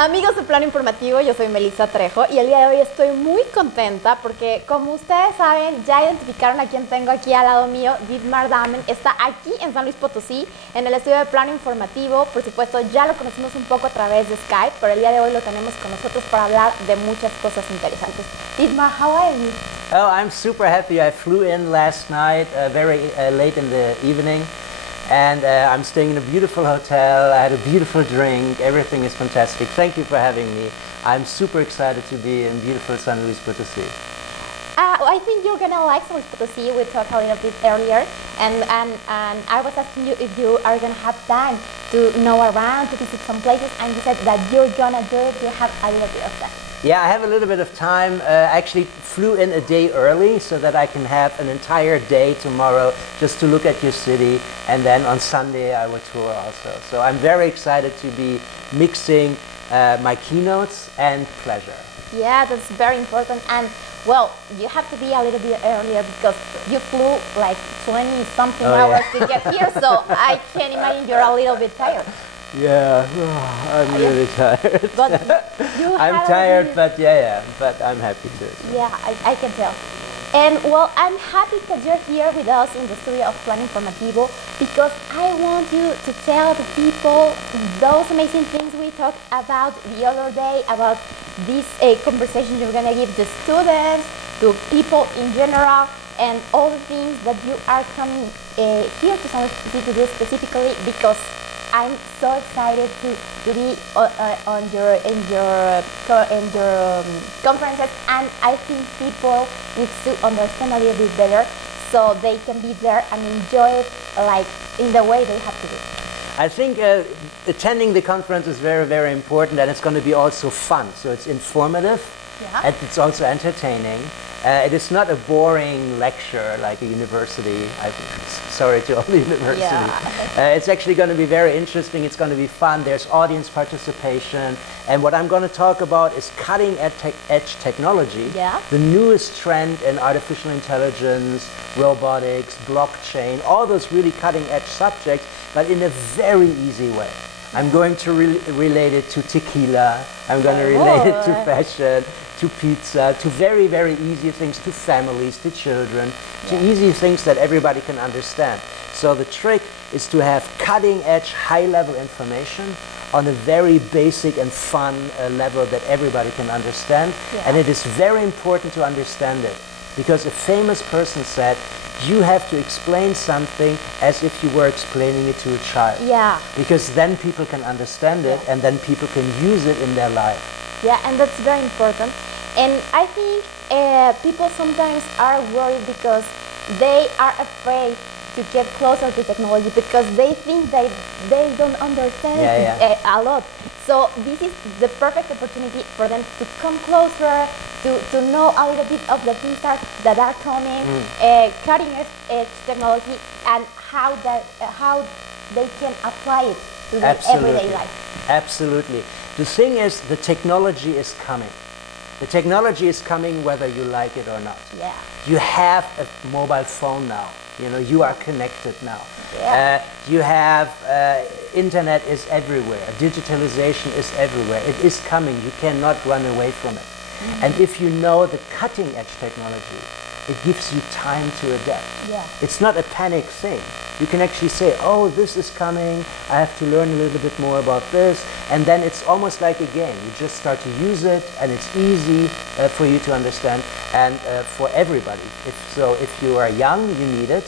Amigos de Plano Informativo, yo soy Melissa Trejo y el día de hoy estoy muy contenta porque, como ustedes saben, ya identificaron a quien tengo aquí al lado mío. Dietmar Dahmen está aquí en San Luis Potosí, en el estudio de Plano Informativo. Por supuesto, ya lo conocimos un poco a través de Skype, pero el día de hoy lo tenemos con nosotros para hablar de muchas cosas interesantes. Dietmar, how are you? Oh, I'm super happy. I flew in last night, very late in the evening. And I'm staying in a beautiful hotel. I had a beautiful drink. Everything is fantastic. Thank you for having me. I'm super excited to be in beautiful San Luis Potosí. I think you're gonna like San Luis Potosí. We talked a little bit earlier, and I was asking you if you are gonna have time to know around, to visit some places, and you said that you're gonna do it. You have a little bit of time. Yeah, I have a little bit of time. I actually flew in a day early so that I can have an entire day tomorrow just to look at your city, and then on Sunday I will tour also. So I'm very excited to be mixing my keynotes and pleasure. Yeah, that's very important. And well, you have to be a little bit earlier because you flew like 20-something hours to get here, so I can imagine you're a little bit tired. Yeah, I'm really tired. But I'm tired, but but I'm happy too. Yeah, I can tell. And well, I'm happy that you're here with us in the studio of Plano Informativo because I want you to tell the people those amazing things we talked about the other day, about this conversation you're going to give to students, to people in general, and all the things that you are coming here to San Luis Potosí to do specifically, because I'm so excited to be on your conferences, and I think people need to understand a little bit better so they can be there and enjoy it like in the way they have to do. I think attending the conference is very, very important, and it's going to be also fun. So it's informative, and it's also entertaining. It is not a boring lecture like a university. I'm sorry to all the university. Yeah. It's actually going to be very interesting. It's going to be fun. There's audience participation. And what I'm going to talk about is cutting-edge technology, the newest trend in artificial intelligence, robotics, blockchain, all those really cutting-edge subjects, but in a very easy way. I'm going to relate it to tequila. I'm going to relate it to fashion, to pizza, to very, very easy things, to families, to children, to easy things that everybody can understand. So the trick is to have cutting-edge, high-level information on a very basic and fun level that everybody can understand. And it is very important to understand it, because a famous person said, you have to explain something as if you were explaining it to a child. Yeah. Because then people can understand it, and then people can use it in their life. Yeah, and that's very important. And I think people sometimes are worried because they are afraid to get closer to technology because they think they don't understand it a lot. So this is the perfect opportunity for them to come closer, to know a little bit of the things that are coming, cutting-edge technology, and how they can apply it to their everyday life. Absolutely. The thing is, the technology is coming. The technology is coming whether you like it or not. Yeah. You have a mobile phone now. You know, you are connected now. Yeah. You have internet is everywhere. Digitalization is everywhere. It is coming. You cannot run away from it. And if you know the cutting-edge technology, it gives you time to adapt. Yeah. It's not a panic thing. You can actually say, oh, this is coming, I have to learn a little bit more about this, and then it's almost like a game. You just start to use it, and it's easy for you to understand, and for everybody. If you are young, you need it,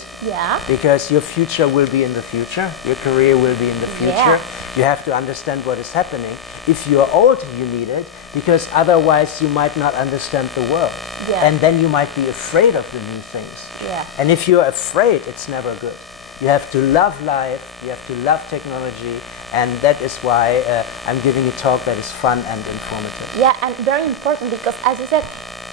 because your future will be in the future, your career will be in the future. You have to understand what is happening. If you're old, you need it, because otherwise you might not understand the world. And then you might be afraid of the new things. And if you're afraid, it's never good. You have to love life, you have to love technology, and that is why I'm giving a talk that is fun and informative. Yeah, and very important because, as you said,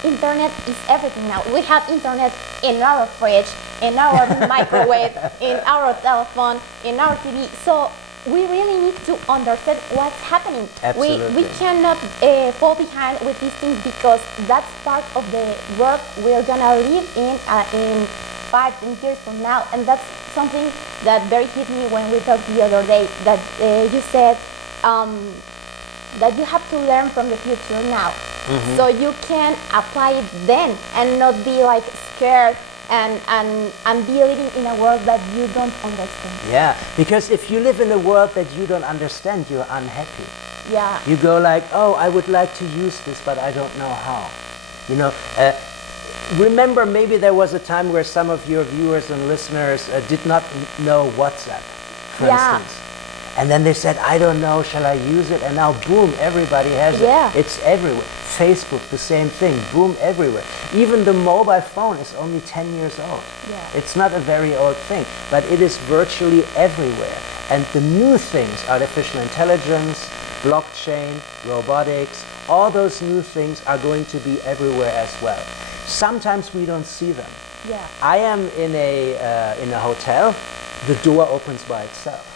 internet is everything now. We have internet in our fridge, in our microwave, in our telephone, in our TV. So we really need to understand what's happening. Absolutely. We cannot fall behind with these things because that's part of the world we're gonna live in 5-10 years from now, and that's something that very hit me when we talked the other day. That you said that you have to learn from the future now. So you can apply it then and not be like scared and be living in a world that you don't understand. Yeah, because if you live in a world that you don't understand, you're unhappy. Yeah. You go like, oh, I would like to use this, but I don't know how. You know, remember maybe there was a time where some of your viewers and listeners did not know WhatsApp, for instance. And then they said, I don't know, shall I use it? And now, boom, everybody has it. It's everywhere. Facebook, the same thing, boom, everywhere. Even the mobile phone is only 10 years old. It's not a very old thing, but it is virtually everywhere. And the new things, artificial intelligence, blockchain, robotics, all those new things are going to be everywhere as well. Sometimes we don't see them. I am in a hotel, the door opens by itself.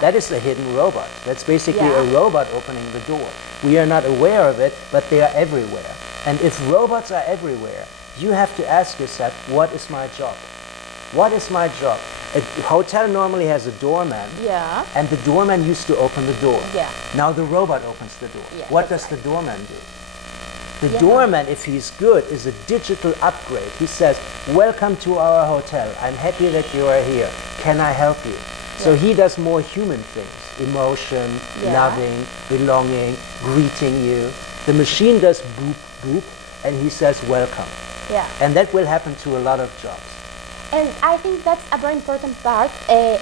That is a hidden robot. That's basically a robot opening the door. We are not aware of it, but they are everywhere. And if robots are everywhere, you have to ask yourself, what is my job? What is my job? A hotel normally has a doorman, and the doorman used to open the door. Now the robot opens the door. What does the doorman do? The doorman, if he's good, is a digital upgrade. He says, welcome to our hotel. I'm happy that you are here. Can I help you? So he does more human things, emotion, loving, belonging, greeting you. The machine does boop, boop, and he says welcome. And that will happen to a lot of jobs. And I think that's a very important part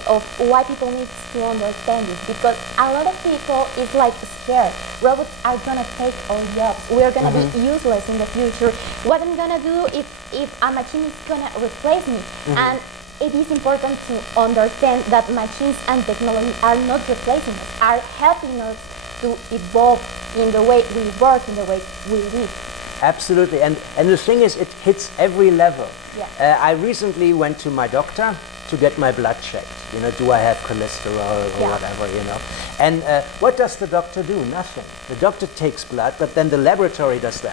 of why people need to understand this, because a lot of people is like scared. Robots are gonna take our jobs. We are gonna be useless in the future. What I'm gonna do if a machine is gonna replace me? And it is important to understand that machines and technology are not replacing us, are helping us to evolve in the way we work, in the way we live. Absolutely, and the thing is, it hits every level. I recently went to my doctor to get my blood checked. You know, do I have cholesterol or whatever, you know. And what does the doctor do? Nothing. The doctor takes blood, but then the laboratory does the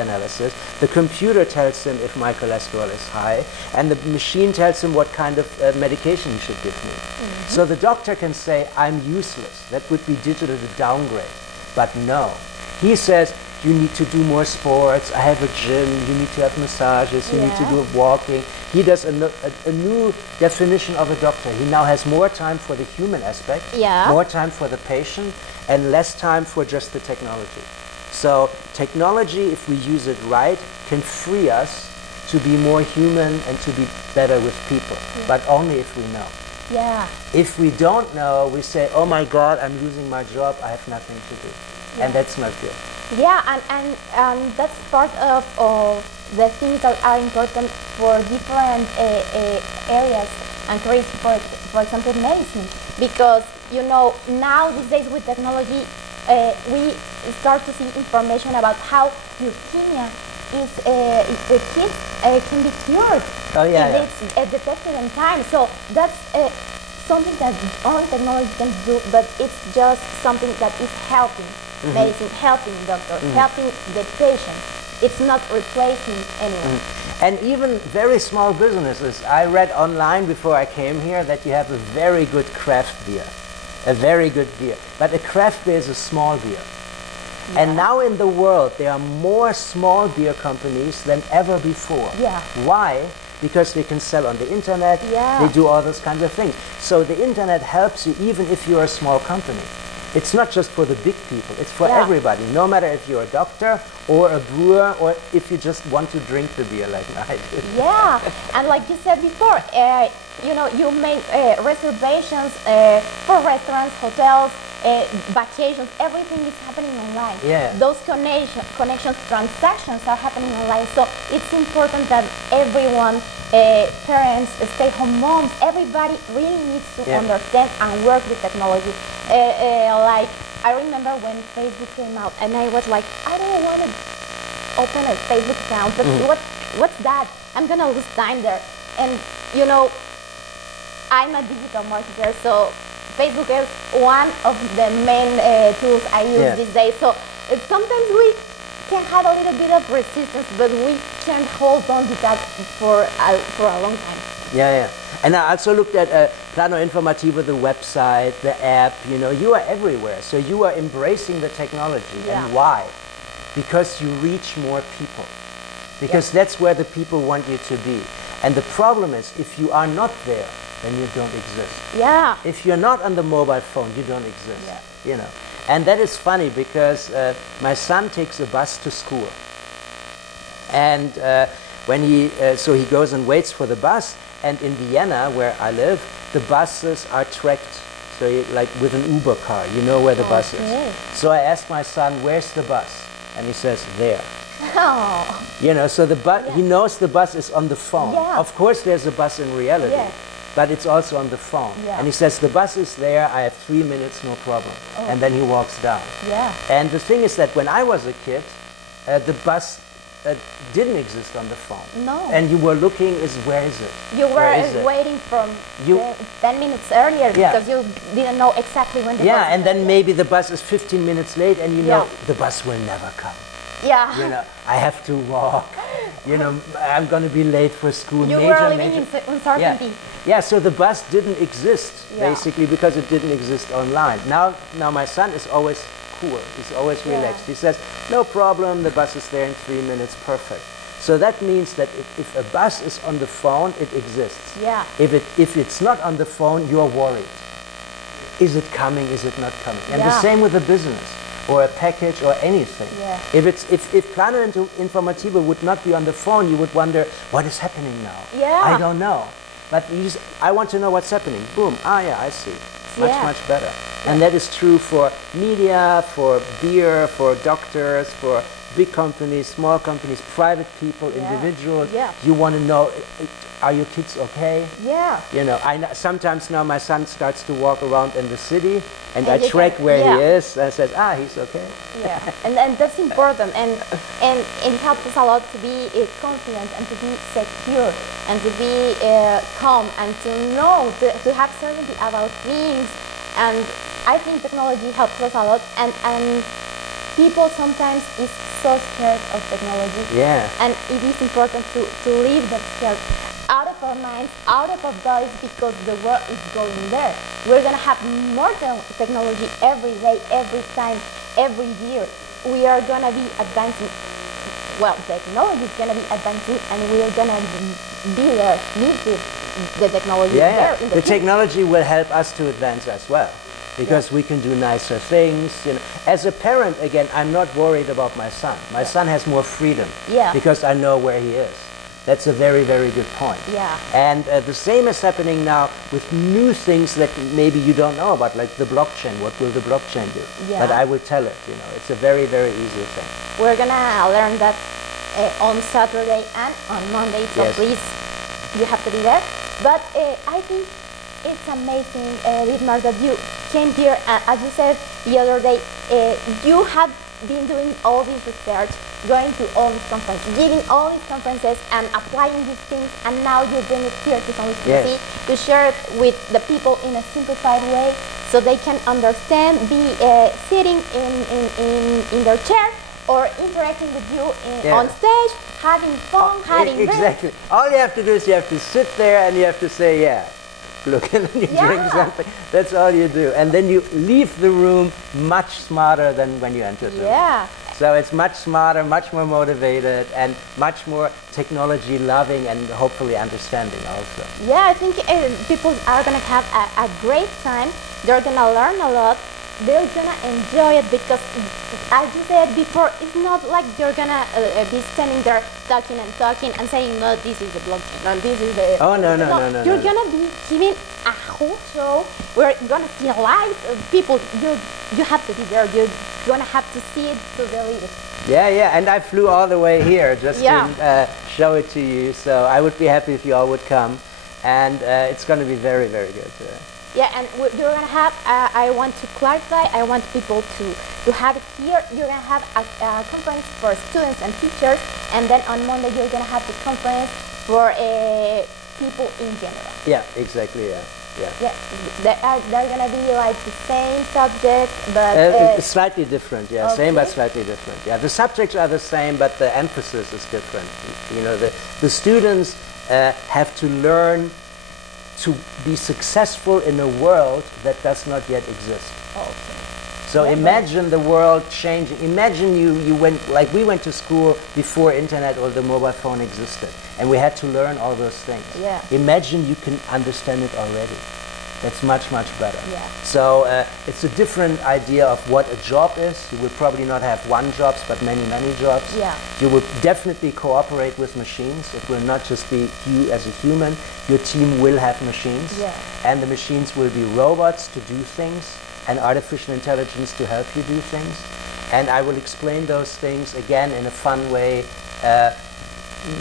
analysis. The computer tells him if my cholesterol is high, and the machine tells him what kind of medication he should give me. So the doctor can say, I'm useless. That would be digital downgrade. But no. He says, you need to do more sports, I have a gym, you need to have massages, you need to do walking. He does a new definition of a doctor. He now has more time for the human aspect, more time for the patient, and less time for just the technology. So technology, if we use it right, can free us to be more human and to be better with people, but only if we know. If we don't know, we say, oh my God, I'm losing my job, I have nothing to do. And that's not good. And that's part of the things that are important for different areas and careers, for example, medicine. Because, you know, now these days with technology, we start to see information about how leukemia is can be cured if it's detected in time. So that's something that only technology can do, but it's just something that is helping medicine, helping doctors, helping the patient. It's not replacing anyone. And even very small businesses. I read online before I came here that you have a very good craft beer. A very good beer. But a craft beer is a small beer. And now in the world, there are more small beer companies than ever before. Why? Because they can sell on the internet, they do all those kinds of things. So the internet helps you even if you're a small company. It's not just for the big people, it's for everybody, no matter if you're a doctor or a brewer or if you just want to drink the beer like I did. And like you said before, you know, you make reservations for restaurants, hotels, vacations, everything is happening online. Those connections, transactions are happening online. So it's important that everyone, parents, stay-home moms, everybody really needs to understand and work with technology. Like, I remember when Facebook came out and I was like, I don't want to open a Facebook account, but what's that? I'm going to lose time there. And, you know, I'm a digital marketer, so Facebook is one of the main tools I use these days. So sometimes we can have a little bit of resistance, but we can hold on to that for a long time. And I also looked at Plano Informativo, the website, the app, you know, you are everywhere. So you are embracing the technology. Yeah. And why? Because you reach more people. Because that's where the people want you to be. And the problem is, if you are not there, then you don't exist. Yeah. If you're not on the mobile phone, you don't exist. Yeah. You know. And that is funny because my son takes a bus to school. And when so he goes and waits for the bus. And in Vienna, where I live, the buses are tracked, so like with an Uber car, you know where the bus is. So I asked my son, where's the bus? And he says, there. Oh. You know, so he knows the bus is on the phone. Yeah. Of course there's a bus in reality, but it's also on the phone. Yeah. And he says, the bus is there, I have 3 minutes, no problem. Oh. And then he walks down. Yeah. And the thing is that when I was a kid, the bus didn't exist on the phone. No. And you were looking, where is it? You were waiting from 10 minutes earlier because you didn't know exactly when the bus and then maybe the bus is 15 minutes late and you know the bus will never come. Yeah. You know, I have to walk. You know, I'm going to be late for school. You were living in uncertainty. Yeah, so the bus didn't exist, basically, because it didn't exist online. Now my son is always cool. He's always relaxed. He says, no problem, the bus is there in 3 minutes, perfect. So that means that if a bus is on the phone, it exists. Yeah. If it's not on the phone, you're worried. Is it coming, is it not coming? And the same with a business or a package or anything. Yeah. If Plano Informativo would not be on the phone, you would wonder, what is happening now? Yeah. I don't know. But I want to know what's happening. Boom, I see. Much better. And that is true for media, for beer, for doctors, for big companies, small companies, private people, individuals. Yeah. You want to know, are your kids okay? Yeah. You know, sometimes now my son starts to walk around in the city and I track where he is and I said, he's okay. Yeah, and that's important, and it helps us a lot to be confident and to be secure and to be calm and to know, to have certainty about things. And I think technology helps us a lot, and people sometimes is so scared of technology. Yeah. And it is important to leave that scare out of our minds, out of our bodies, because the world is going there. We're going to have more technology every day, every time, every year. We are going to be advancing. Well, technology is going to be advancing, and we are going to be there, need the technology there. In the technology will help us to advance as well, because we can do nicer things. You know, as a parent, again, I'm not worried about my son. My son has more freedom because I know where he is. That's a very, very good point. Yeah. And the same is happening now with new things that maybe you don't know about, like the blockchain. What will the blockchain do? Yeah. But I will tell it. You know, it's a very, very easy thing. We're gonna learn that on Saturday and on Monday. So please, you have to be there. But I think it's amazing, Dietmar, that you came here. As you said the other day, you have been doing all this research, going to all these conferences, giving all these conferences and applying these things, and now you bring it here to San Luis Potosí to share it with the people in a simplified way so they can understand, be sitting in their chair or interacting with you on stage, having fun, having drinks. Exactly. All you have to do is you have to sit there and you have to say, look, and then you drink something. That's all you do. And then you leave the room much smarter than when you entered the room. So it's much smarter, much more motivated, and much more technology loving and hopefully understanding also. Yeah, I think people are going to have a great time. They're going to learn a lot. They're going to enjoy it because, as you said before, it's not like you're going to be standing there talking and saying, no, this is the blockchain, and this is the... Oh, no. You're going to be giving a whole show. We're going to see live people. You have to be there. You're going to have to see it to believe it. Yeah, and I flew all the way here just to show it to you. So I would be happy if you all would come. And it's going to be very, very good. Yeah, and you're going to have, I want to clarify, I want people to have it here. You're going to have a conference for students and teachers, and then on Monday you're going to have the conference for people in general. Yeah, exactly, yeah. They're going to be like the same subject, but... slightly different, same but slightly different. Yeah, the subjects are the same, but the emphasis is different. You know, the students have to learn to be successful in a world that does not yet exist. Okay. So imagine the world changing. Imagine you went, like we went to school before internet or the mobile phone existed, and we had to learn all those things. Yeah. Imagine you can understand it already. That's much, much better. Yeah. So it's a different idea of what a job is. You will probably not have one job, but many, many jobs. Yeah. You will definitely cooperate with machines. It will not just be you as a human. Your team will have machines. Yeah. And the machines will be robots to do things, and artificial intelligence to help you do things. And I will explain those things again in a fun way,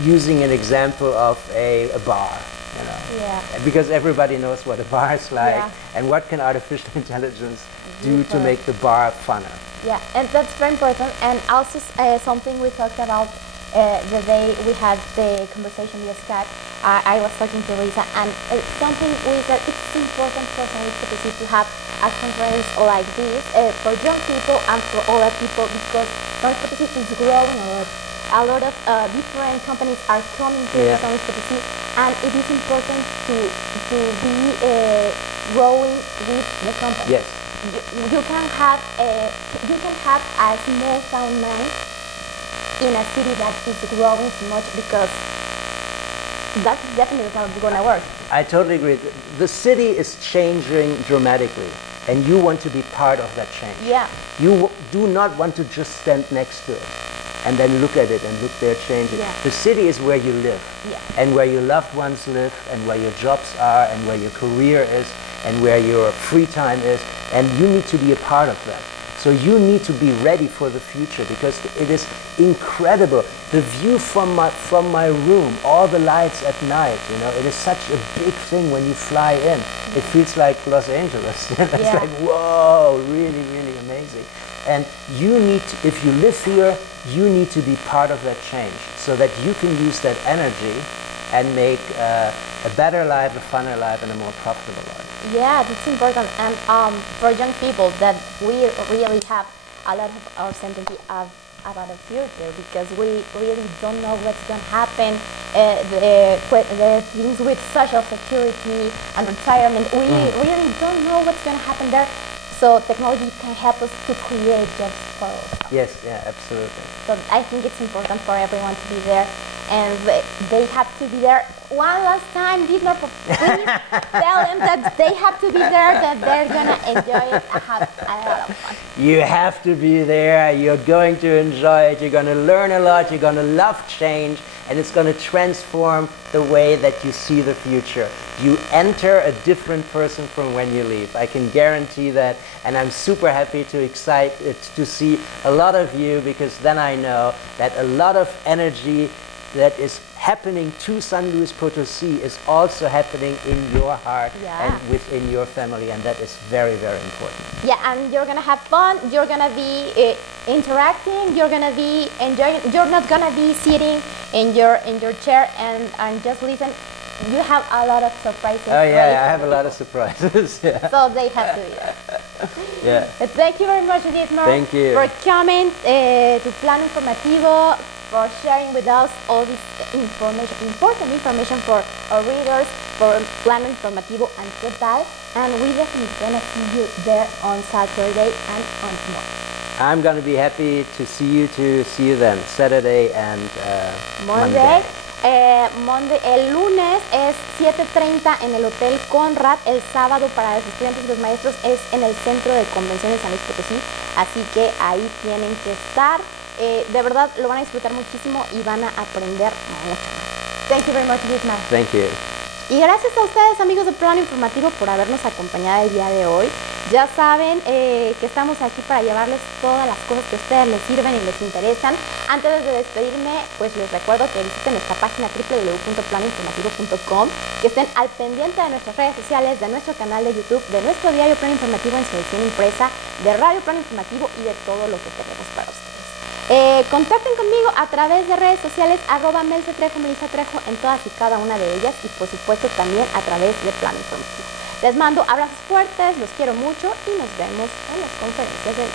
using an example of a bar. You know? Yeah. Because everybody knows what a bar is like, Yeah. and what can artificial intelligence do to make the bar funner. Yeah, and that's very important. And also something we talked about the day we had the conversation via Skype. I was talking to Lisa, and something we said it's important for San to have a conference like this for young people and for older people, because San is growing a lot. A lot of different companies are coming to San and it is important to be growing with the company. Yes. You can have a small town mind in a city that is growing too much, because that's definitely how it's going to work. I totally agree. The city is changing dramatically, and you want to be part of that change. Yeah. You do not want to just stand next to it and then look at it and look there changing. Yeah. The city is where you live, and where your loved ones live, and where your jobs are, and where your career is, and where your free time is, and you need to be a part of that. So you need to be ready for the future, because it is incredible. The view from my room, all the lights at night, you know, it is such a big thing when you fly in. It feels like Los Angeles. It's like, whoa, really, really amazing. And you need to, if you live here, you need to be part of that change, so that you can use that energy and make a better life, a funner life, and a more profitable life. Yeah, that's important. And for young people, that we really have a lot of uncertainty about the future, because we really don't know what's going to happen. The things with social security and retirement, we really don't know what's going to happen there. So technology can help us to create jobs for ourselves. Yes, yeah, absolutely. So I think it's important for everyone to be there, and they have to be there. One last time, Dietmar, please tell them that they have to be there, that they're gonna enjoy it and have a lot of fun. You have to be there. You're going to enjoy it. You're going to learn a lot. You're going to love change, and it's going to transform the way that you see the future. You enter a different person from when you leave. I can guarantee that, and I'm super happy to see a lot of you, because then I know that a lot of energy that is happening to San Luis Potosí is also happening in your heart and within your family, and that is very, very important. Yeah, and you're gonna have fun. You're gonna be interacting. You're gonna be enjoying. You're not gonna be sitting in your chair and just listen. You have a lot of surprises. Oh yeah, I have a lot of surprises. Yeah. So they have to be there. Yeah. Thank you very much, Dietmar. Thank you for coming to Plan Informativo, for sharing with us all this information, important information for our readers, for Plan Informativo and Total. And we definitely gonna see you there on Saturday and on tomorrow. I'm gonna be happy to see you then, Saturday and Monday. El lunes es 7:30 en el Hotel Conrad. El sábado para los estudiantes y los maestros es en el Centro de Convenciones San Luis Potosí. Así que ahí tienen que estar. De verdad lo van a disfrutar muchísimo y van a aprender mucho más. Thank you very much, Dietmar. Thank you. Y gracias a ustedes, amigos de Plan Informativo, por habernos acompañado el día de hoy. Ya saben que estamos aquí para llevarles todas las cosas que a ustedes les sirven y les interesan. Antes de despedirme, pues les recuerdo que visiten nuestra página www.planinformativo.com, que estén al pendiente de nuestras redes sociales, de nuestro canal de YouTube, de nuestro diario Plan Informativo en su edición impresa, de Radio Plan Informativo y de todo lo que tenemos para ustedes. Contacten conmigo a través de redes sociales @melcetrejo, Melissa Trejo, en todas y cada una de ellas, y por supuesto también a través de Plan Informativo. Les mando abrazos fuertes, los quiero mucho y nos vemos en las conferencias de hoy.